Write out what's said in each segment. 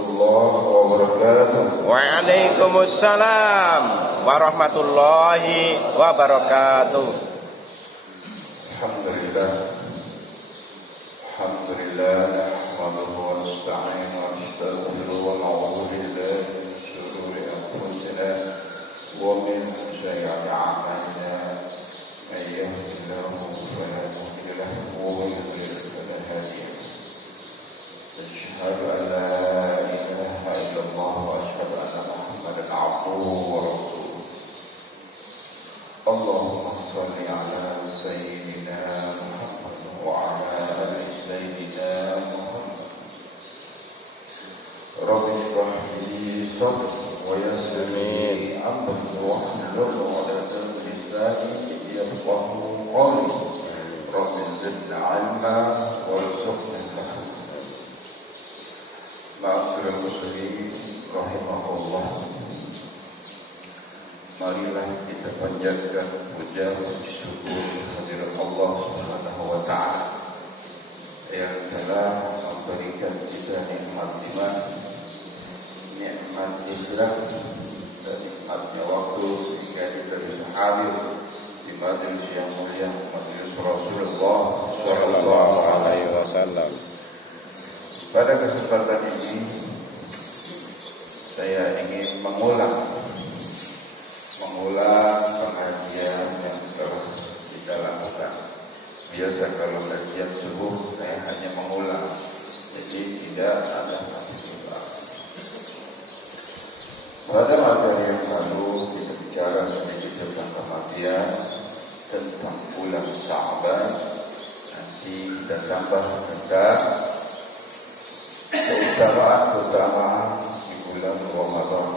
warahmatullahi wabarakatuh. Waalaikumsalam warahmatullahi wabarakatuh. Alhamdulillah nahmaduhu wa nasta'inuhu wa nastaghfiruhu wa na'udzu billahi min shururi anfusina wa min sayyi'ati a'malina. May yahdihillahu fala mudilla lahu wa man yudlil fala hadiya lahu. Asyhadu an la ilaha illallah wa asyhadu anna Muhammadan 'abduhu wa rasuluh. Allahumma shalli 'ala sayyidina Muhammad wa 'ala ali sayyidina Muhammad. Rabbi shrah li sadri wa yassir li amri wahlul 'uqdatam min lisani yafqahu qawli. Rabbi zidni 'ilma warzuqni fahma. Ma'asyiral muslimin rahimahullah. Marilah kita panjatkan puja puji syukur kehadirat Allah Subhanahu wa taala yang telah memberikan kita nikmat iman, nikmat Islam, dan nikmatnya waktu sehingga kita bisa hadir di majelis yang mulia, majelis Rasulullah sallallahu alaihi wasallam. Pada kesempatan ini saya ingin mengulang pengajian yang telah kita lakukan. Biasa kalau kajian subuh saya hanya mengulang, jadi tidak ada aktivitas. Pada materi yang lalu kita bicara sedikit tentang kematian, tentang bulan Sya'ban. Nanti kita tambah tentang keutamaan di bulan Ramadan.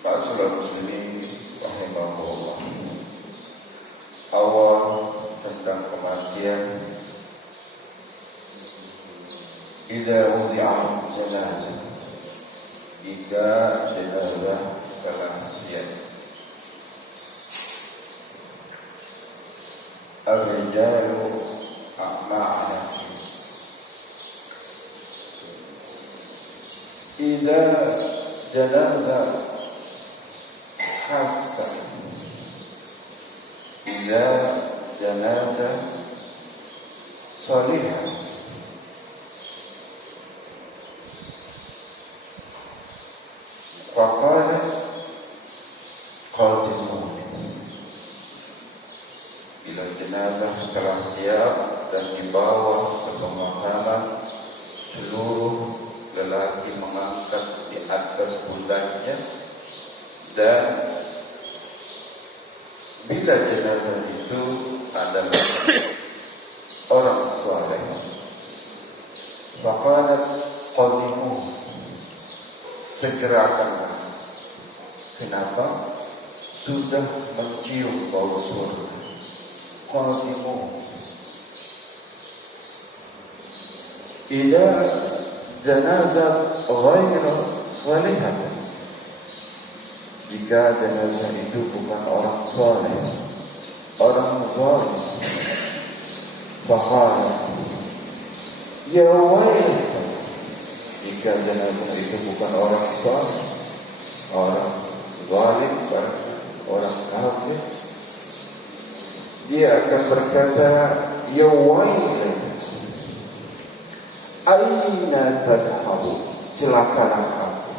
Ma'asyiral muslimin rahimahullah. Awal tentang kematian. Idza wudi'at janazah, jika jenazah telah siap. Ar-rijalu a'ma'ana. Idza janazah hasan, idza janazah salihah, faqala qadimun. Bila jenazah telah siap dan dibawa ke pemakaman, seluruh lelaki mengangkat di atas pundaknya, dan bila jenazah itu adalah orang saleh, faqalat qadimu, segerakanlah. Kenapa? Sudah mencium bau surga. Qadimu. Ila janazah ghairu salihah, jika jenazah itu bukan orang saleh, orang zalim, faqala ya wailaka, jika jenazah itu bukan orang saleh, orang zalim, orang kafir, dia akan berkata ya wailaka, aina tadhhabu, celakalah aku.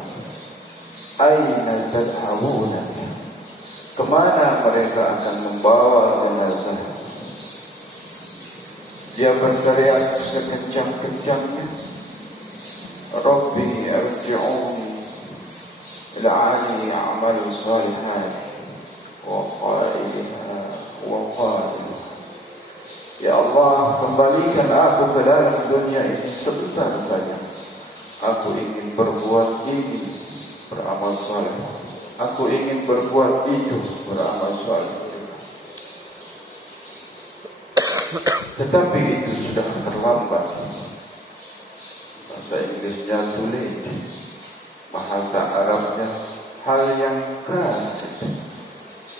Aina tadhhabuna, kemana mereka akan membawa jenazah? Dia berteriak sekencang-kencangnya, Rabbi arji'uni ila 'ali a'mal salihan wa qailaha wa qailaha. Ya Allah, kembalikan aku ke dalam dunia ini sebentar saja. Aku ingin berbuat ini, beramal saleh. Aku ingin berbuat itu, beramal saleh. Tetapi itu sudah terlambat. Bahasa Inggrisnya too late, bahasa Arabnya hal yang kasih,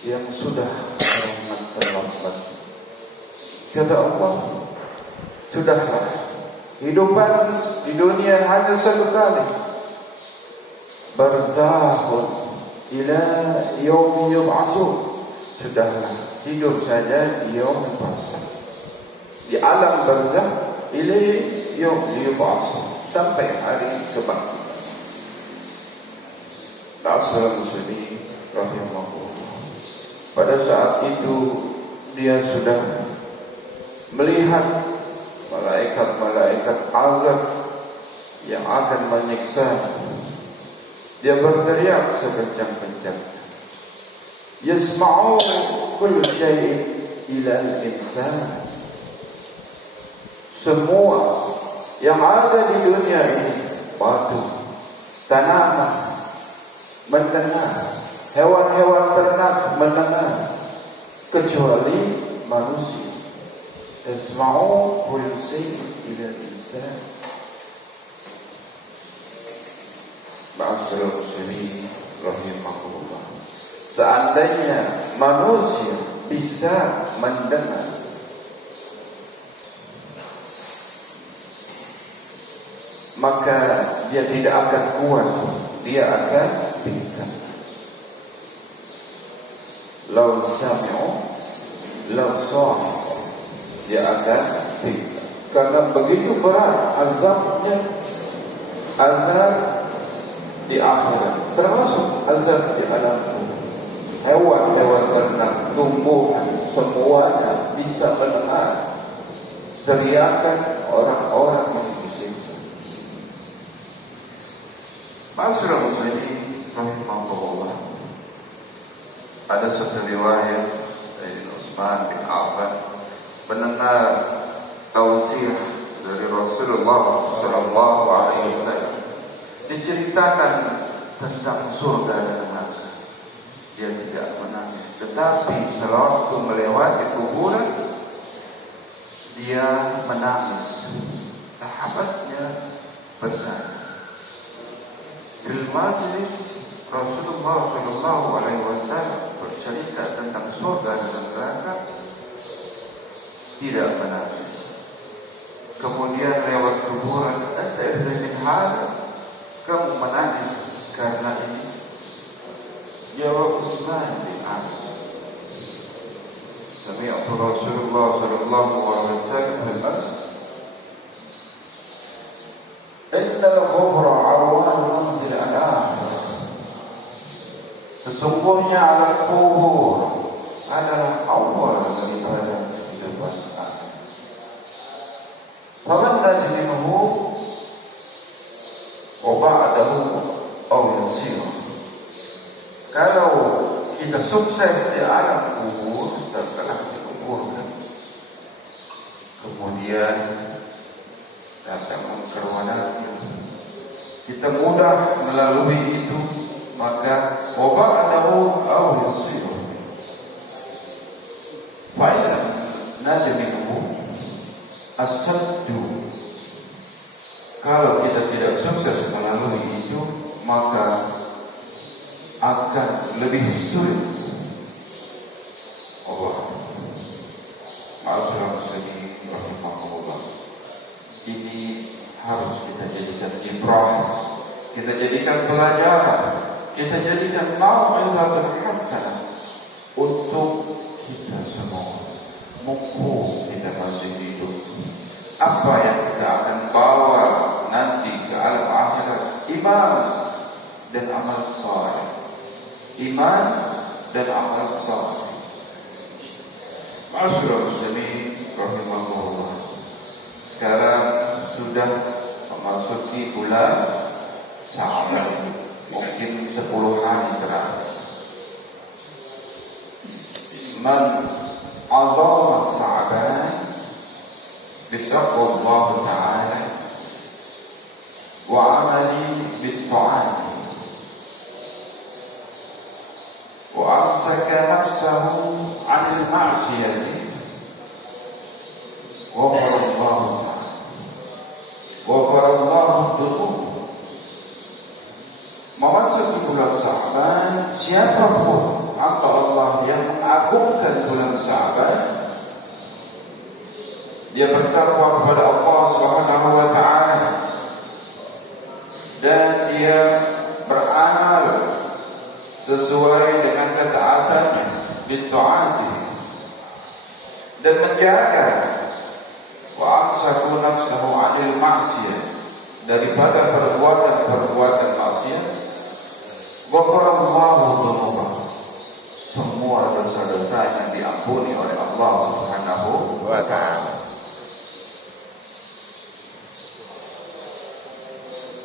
yang sudah sangat terlambat. Kata Allah, sudahlah, Hidupan di dunia hanya satu kali. Barzakhun ila yaumi yub'atsun. Sudahlah, hidup saja di yaum barzakh. Di alam barzakh ila yaumi yub'atsun, sampai hari kebangkitan. Rasulullah muslimin rahimahullah. Pada saat itu dia sudah melihat malaikat-malaikat azab yang akan menyiksa. Dia berteriak sekencang-kencang, yasma'u kullu syai'in ila al-insan. Semua yang ada di dunia ini, batu, tanaman mendengar, hewan-hewan ternak mendengar, kecuali manusia. Yasma'u kullu syai'in ila al-insan. Ma'asyiral muslimin rahimahullah. Seandainya manusia bisa mendengar, maka dia tidak akan kuat, dia akan pingsan. Lau sami'u lau sa'iqu, dia akan pingsan. Karena begitu berat azabnya, azab di akhirat, termasuk azab di alam kubur. Hewan-hewan ternak, tumbuhan, semuanya bisa mendengar teriakan orang-orang yang disiksa. Ma'asyiral muslimin rahimahullah. Ada satu riwayat dari Utsman bin Affan mendengar tausiah dari Rasulullah sallallahu alaihi wasallam, diceritakan tentang surga dan neraka. Dia tidak menangis, tetapi sewaktu melewati kuburan dia menangis. Sahabatnya bertanya, di majlis Rasulullah sallallahu alaihi wasallam bercerita tentang surga dan neraka, tidak menangis. Kemudian lewat kuburan, anta ibn Hal, kamu menangis karena ini? Jawab Utsman bin Affan, sami'tu Rasulullah sallallahu alaihi wasallam berkata, innal qubra arwan manzil al-akhirah. Sesungguhnya alam kubur adalah awal daripada kehidupan akhir. Faman najlimuhu wa ba'dahu aw yasir. Kalau kita sukses di alam kubur, setelah dikuburkan, kemudian datang keruanannya, kita mudah melalui itu, maka wa ba'dahu aw yasir. Fa'idhan najlimuhu asaddu. Kalau kita tidak sukses melalui itu, maka akan lebih sulit. Allah, ma'asyiral muslimin rahimahullah. Ini harus kita jadikan ibrah, kita jadikan pelajaran, kita jadikan mau'izatun hasanah untuk kita semua. Mumpung kita masih hidup, apa yang kita akan bawa nanti ke alam akhirat? Iman dan amal saleh. Iman dan amal saleh. Ma'asyiral muslimin rahimahullah. Sekarang sudah memasuki bulan Sya'ban, mungkin 10 hari terakhir. Man azama Sya'ban bisaqallah ta'ala wa amali bit-ta'ati wa amsaka nafsahu 'anil ma'siyati wa ghafarallahu dhunub. Memasuki bulan Sya'ban, siapapun hamba Allah yang mengagungkan bulan Sya'ban, dia bertakwa kepada Allah Subhanahu wa ta'ala, dan dia beramal sesuai dengan ketaatannya, bitaati, dan menjaga wa amsaku nafsahu 'anil ma'siyah, daripada perbuatan-perbuatan maksiat. Ghafarallahu dzunubah, semua dosa-dosa yang diampuni oleh Allah Subhanahu wa ta'ala.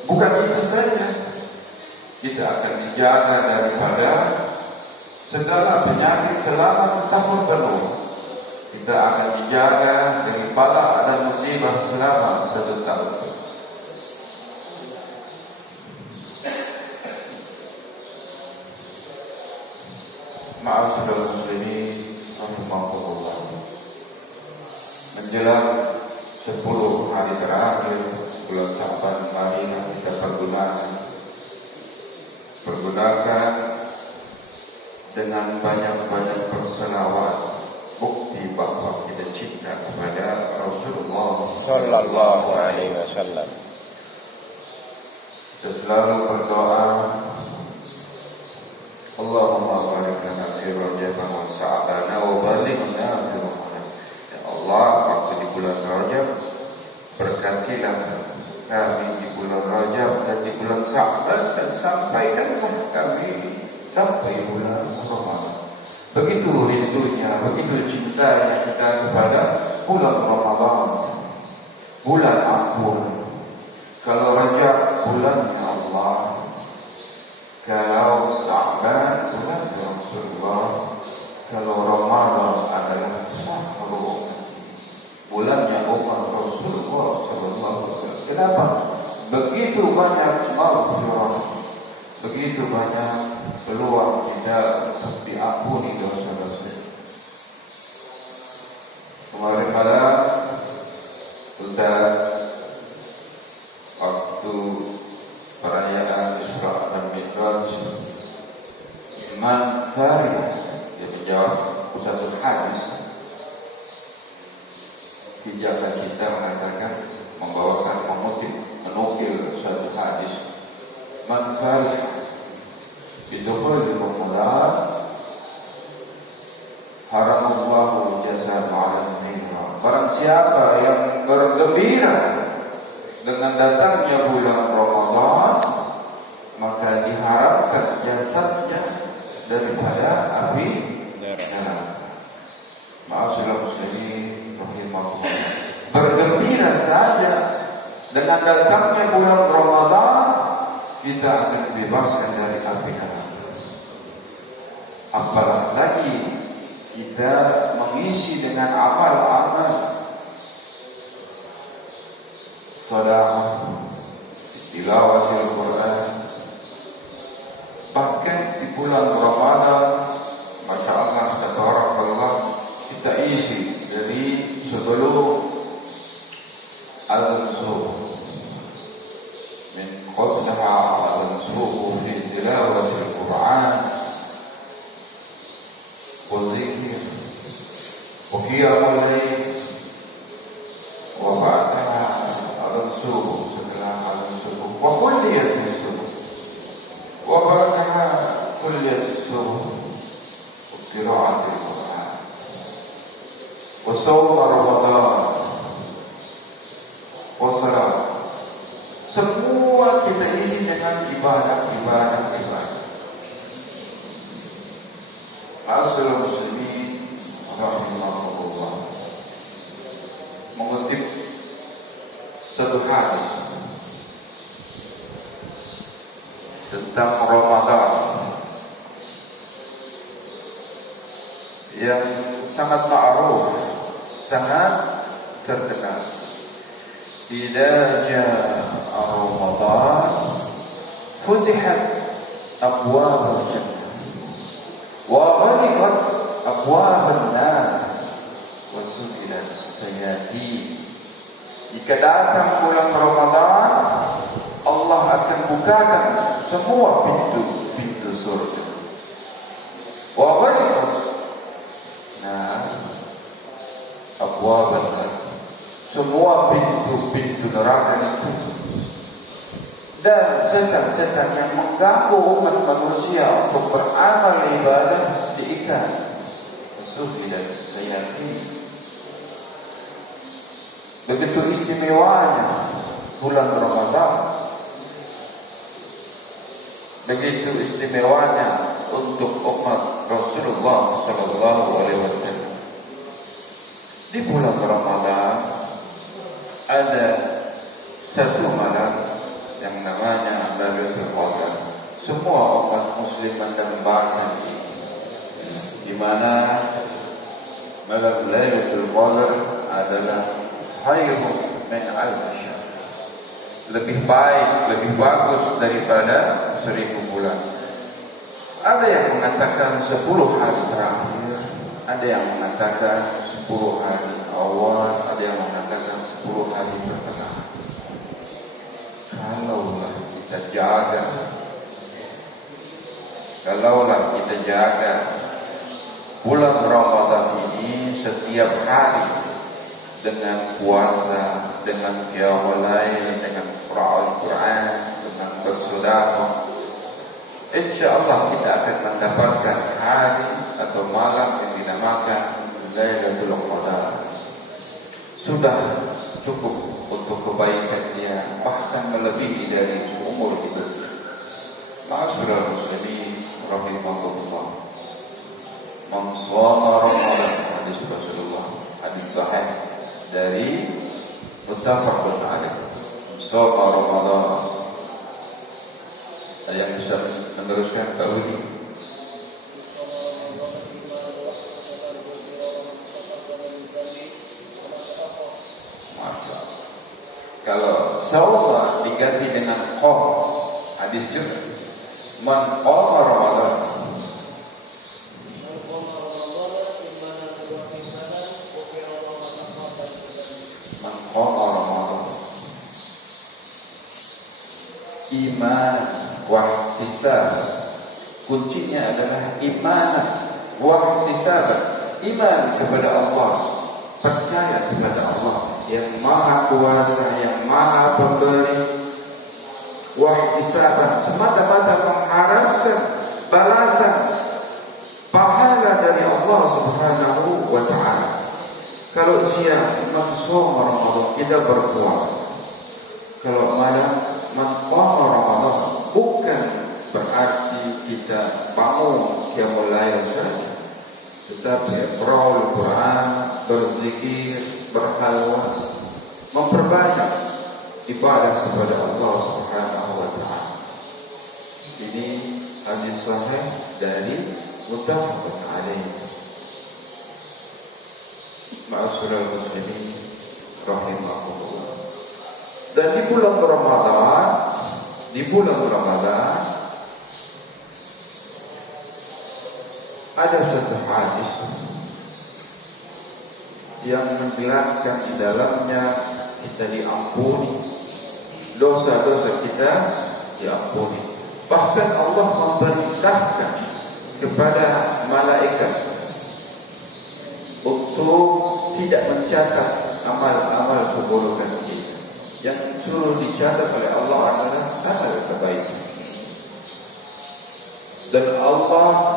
Bukan itu saja, kita akan dijaga daripada segala penyakit selama setahun penuh. Kita akan dijaga dari bala dan musibah selama 1 tahun. Maaf saudara muslimin rahimakumullah, menjelang 10 hari terakhir bulan Sya'ban marilah kita pergunakan dengan banyak-banyak berselawat, bukti bahwa kita cinta kepada Rasulullah Sallallahu alaihi wasallam. Kita selalu berdoa, Allahumma barik lana fi Rajab wa Sya'ban wa balighna fi Ramadan. Ya Allah, waktu di bulan Rajab berkatilah kami di bulan Rajab dan di bulan Sya'ban, dan sampaikanlah kami sampai bulan Ramadan. Begitu rindunya, begitu cintanya kita kepada bulan Ramadan, bulan ampun. Kalau Rajab bulannya Allah, kalau Sya'ban bulan Rasulullah, kalau Ramadan adalah syahrul, bulannya umat Rasulullah sallallahu alaihi wasallam. Kenapa? Begitu banyak maghfirah, begitu banyak peluang kita diampuni dosa-dosa. Kemarin malam Ustaz, waktu perayaan Isra dan Mi'raj, Man Farid, dia menjawab satu hadis. Hijabah kita mengatakan, membawakan, menukil suatu hadis. Man Farid bidukhul Ramadan haramallahu jazaa ma'al mihra. Barang siapa yang bergembira dengan datangnya bulan Ramadan, maka diharapkan jasadnya daripada api neraka. Maaf saudara muslimin rahimahullah, bergembira saja dengan datangnya bulan Ramadan, kita akan dibebaskan dari api neraka. Apalagi kita mengisi dengan amal-amal sedekah, tilawatil Quran. Bahkan di bulan Ramadan, Masya Allah, tabarakallah, kita isi dari sebelum azan subuh, min qablaha azan subuh fi tilawatil Quran wa zikr wa qiyamul lail wa ba'daha subuh, setelah azan subuh, wa kulliyatis subuh, wa ba'daha kulliyatis subuh, wa qira'atil Quran, wa shaum Ramadan, wa salat. Semua kita isi dengan ibadah. Asal muslimin rahimahullah, mengutip satu hadis tentang Ramadan yang sangat ma'ruf, sangat terkenal. Idza jaa Ramadan futihat abwaabul jannah wa ghaliqat abwaabun nar wa su'ilat as-sayatin. Jika datang bulan Ramadan, Allah akan bukakan semua pintu surga. Wa ghaliqat, nah, abwaabun nar, semua pintu pintu neraka ditutup. Dan setan-setan yang mengganggu umat manusia untuk beramal ibadah diikat. Sudah sayati. Begitu istimewanya bulan Ramadan. Begitu istimewanya untuk umat Rasulullah SAW. Di bulan Ramadan ada satu malam yang namanya Lailatul Qadar. Semua umat muslim mendambakan di mana malam Lailatul Qadar adalah khairun min alf syahr. Lebih baik, lebih bagus daripada 1000 bulan. Ada yang mengatakan 10 hari terakhir, ada yang mengatakan 10 hari awal, ada yang mengatakan 10 hari pertengahan. Kalaulah kita jaga bulan Ramadan ini setiap hari dengan puasa, dengan qiyamul lail, dengan Al-Quran, dengan bersedekah, insyaallah kita akan mendapatkan hari atau malam yang dinamakan Lailatul Qadar. Sudah cukup untuk kebaikan dia, bahkan melebihi dari umur hidup. Ma'asyiral muslimin rahimahullah. Man shoma Ramadan, hadis Rasulullah, hadis sahih dari muttafaqun alaih. Shoma Ramadan. Ada yang bisa meneruskan Pak Udi? Kalau sauma diganti dengan qom, hadis juga man qama Ramadan. Man qama Ramadan iman wa ihtisab. Kuncinya adalah iman wa ihtisab. Iman kepada Allah, percaya kepada Allah yang maha kuasa, yang maha pemberi. Wahtisaban, semata-mata mengharapkan balasan pahala dari Allah Subhanahu wa ta'ala. Kalau siang maksum Ramadan, kita berpuasa. Kalau malam qama Ramadan, bukan berarti kita bangun qiyamul lail saja, tetapi iqra'ul Quran, berzikir, berhalwat, memperbanyak ibadah kepada Allah Subhanahu wa ta'ala. Ini hadis sahih dari muttafaqun alaih. Ma'asyiral muslimin rahimahullah. Dan di bulan Ramadan ada satu hadis yang menjelaskan di dalamnya kita diampuni, dosa-dosa kita diampuni. Bahkan Allah memerintahkan kepada malaikat untuk tidak mencatat amal-amal keburukan kita. Yang suruh dicatat oleh Allah adalah amal kebaikan. Dan Allah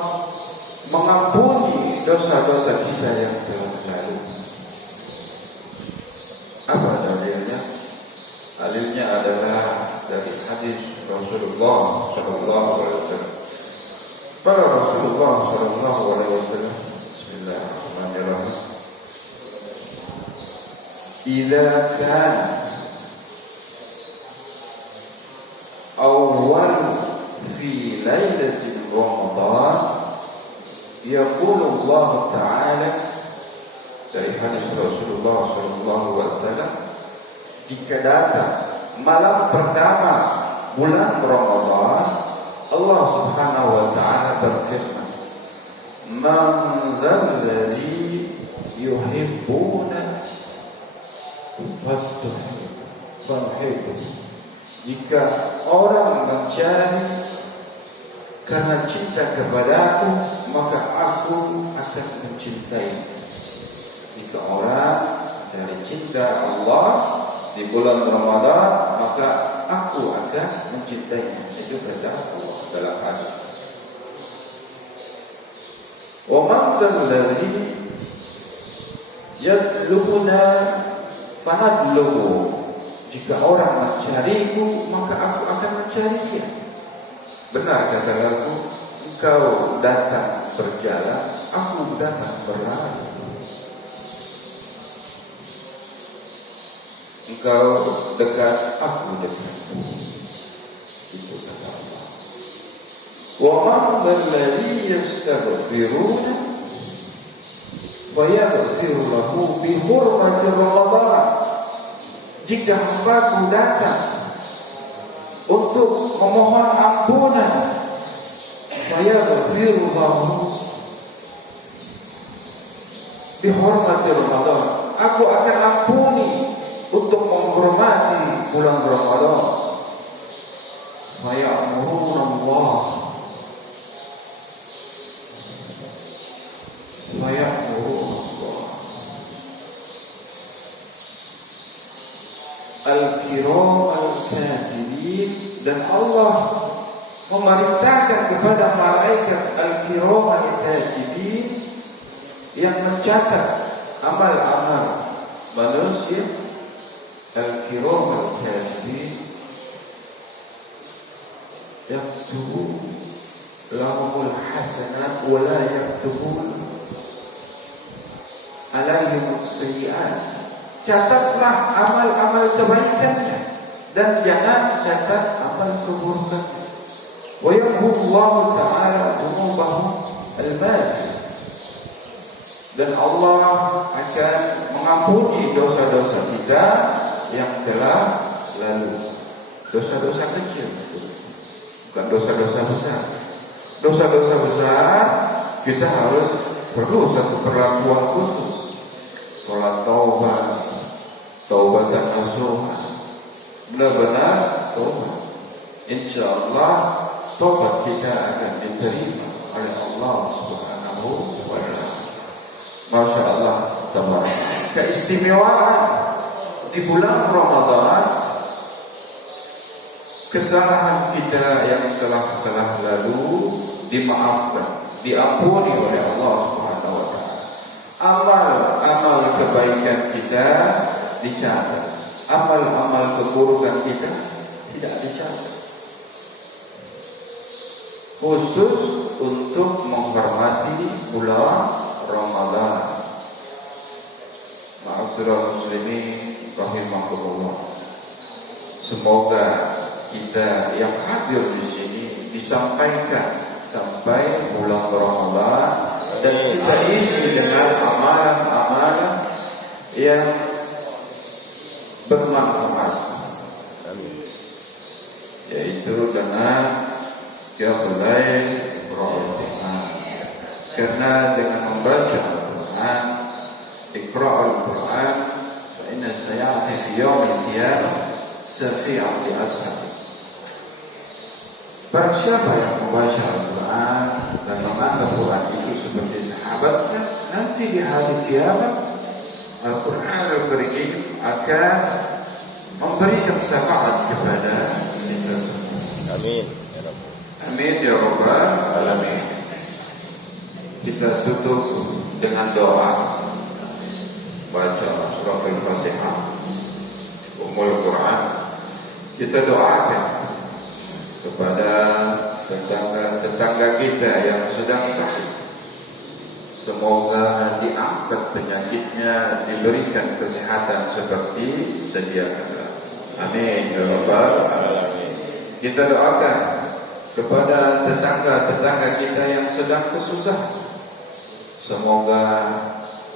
mengampuni dosa-dosa kita yang telah lalu. Apa dalilnya? Dalilnya adalah dari hadis Rasulullah sallallahu alaihi wasallam. Para Rasulullah sallallahu alaihi wasallam, bismillahirrahmanirrahim. Idza kana awwal fi lailatul Ramadan, yaqulu Allah Ta'ala, dari hadis Rasulullah SAW, jika datang malam pertama bulan Ramadan, Allah Subhanahu wa Ta'ala berfirman, man dzalladzi yuhibbuna fathhibu. Jika orang mencari karena cinta kepadaku, maka aku akan mencintai. Jika orang dari cinta Allah, di bulan Ramadan, maka aku akan mencintainya. Itu kata Allah dalam hadis. Wa man alladhi yadlubuna fanadlubu. Jika orang mencariku, maka aku akan mencari dia. Benar kata aku, engkau datang berjalan, aku datang berlari. Engkau dekat, aku dekat. Itu kata Allah. Wa man alladhi yastaghfiruna wa yaghfiru lahu bi hurmati Ramadan. Jika hambaku datang untuk memohon ampunan, saya yaghfiru lahu bi hurmati Ramadan. Aku akan ampuni untuk menghormati bulan Ramadan. Saya amuruna Allah. Saya amuruna Allah. Al-kiram al-katibin, dan Allah memerintahkan kepada malaikat al-kiram al-katibin yang mencatat amal-amal manusia. Al-kiram al-katibin yaktubun lahumul hasanat wa la yaktubun alaihim sayyi'at. Catatlah amal-amal kebaikannya dan jangan catat amal keburukannya. Wa yamhullahu ta'ala dzunubahum al-baqi, dan Allah akan mengampuni dosa-dosa kita yang telah lalu. Dosa-dosa kecil, bukan dosa-dosa besar. Dosa-dosa besar kita harus perlu satu perlakuan khusus. Salat taubat, taubatan nasuha, benar-benar taubat. Insyaallah taubat kita akan diterima oleh Allah Subhanahu wa taala. Masya Allah, tabarak. Keistimewaan di bulan Ramadan, kesalahan kita yang telah lalu dimaafkan, diampuni oleh Allah Subhanahu wa taala. Amal-amal kebaikan kita dicatat, amal-amal keburukan kita tidak dicatat. Khusus untuk menghormati bulan Ramadan. Ma'asyiral muslimin rahimakumullah. Semoga kita yang hadir di sini disampaikan sampai bulan Ramadan dan kita isi dengan amalan-amalan yang bermanfaat. Amin. Yaitu dengan qiyamul lail, karena dengan membaca Al-Quran, iqra'ul Quran, fa inna sayati fi yaumil qiyamah syafi'an li ashabi. Barang siapa yang membaca Al-Quran dan menganggap Quran itu sebagai sahabatnya, nanti di hari kiamat Al-Quran Al-Karim akan memberikan syafaat kepada kita. Amin. Amin ya rabbal alamin. Kita tutup dengan doa, baca surah Al-Fatihah, Ummul Quran. Kita doakan kepada tetangga kita yang sedang sakit, semoga diangkat penyakitnya, diberikan kesehatan seperti sedia kala. Amin ya rabbal alamin. Kita doakan kepada tetangga-tetangga kita yang sedang kesusahan, semoga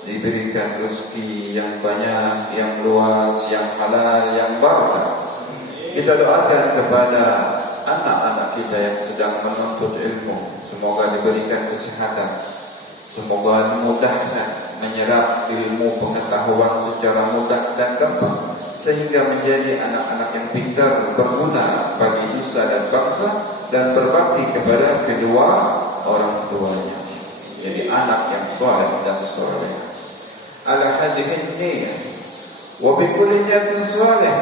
diberikan rezeki yang banyak, yang luas, yang halal, yang barakah. Kita doakan kepada anak-anak kita yang sedang menuntut ilmu, semoga diberikan kesehatan, semoga memudahkan menyerap ilmu pengetahuan secara mudah dan gampang, sehingga menjadi anak-anak yang pintar, berguna bagi nusa dan bangsa, dan berbakti kepada kedua orang tuanya. Jadi anak yang soleh dan soleh. Ala hadhihi niyyah وبكل نية صالح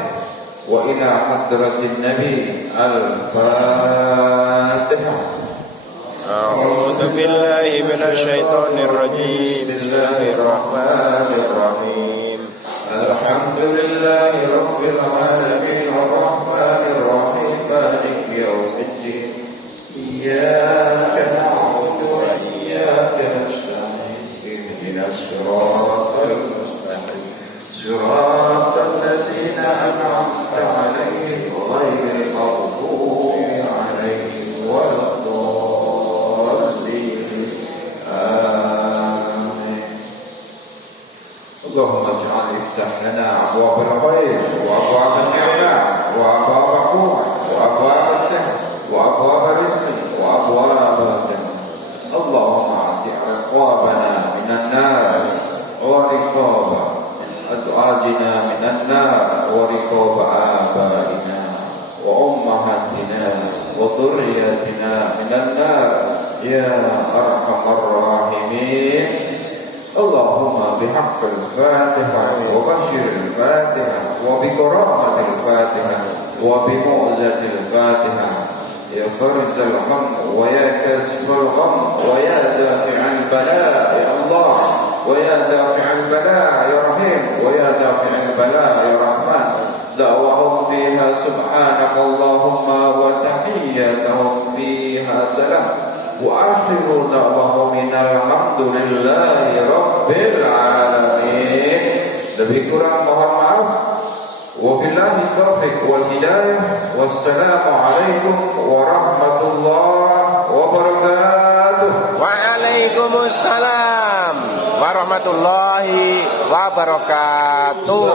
وإلى حضرة النبي الفاتحة. أعوذ بالله من الشيطان الرجيم. بسم الله الرحمن الرحيم. الحمد لله رب العالمين الرحمن الرحيم مالك يوم الدين إياك نعبد وإياك نستعين اهدنا الصراط المستقيم صراط الذين أنعمت عليهم غير المغضوب عليهم ولا الضالين آمين. اللهم اجعل افتح لنا أبواب الخير وأبواب النعمة وأبواب القوة وأبواب السحر وأبواب الرزق وأبواب الجنة. اللهم اعتق رقابنا من النار ورقاب أزواجنا من النار ورقاب آبائنا وأمهاتنا وذرياتنا من النار يا أرحم الراحمين. اللهم بحق الفاتحة وبشر الفاتحة وبكرامة الفاتحة وبمعجزة الفاتحة يا فرز الغم ويا كاشف الغم ويا دافع البلاء يا الله ويا دافع البلاء يا رحيم ويا دافع البلاء يا رحمن. دعوهم فيها سبحانك اللهم وتحياتهم فيها سلام وآخر دعوهم من الحمد لله رب العالمين. Lebih kurang mohon maaf. Wabillahi taufiq wal hidayah. Wassalamualaikum warahmatullahi wabarakatuh. Waalaikumsalam warahmatullahi wabarakatuh.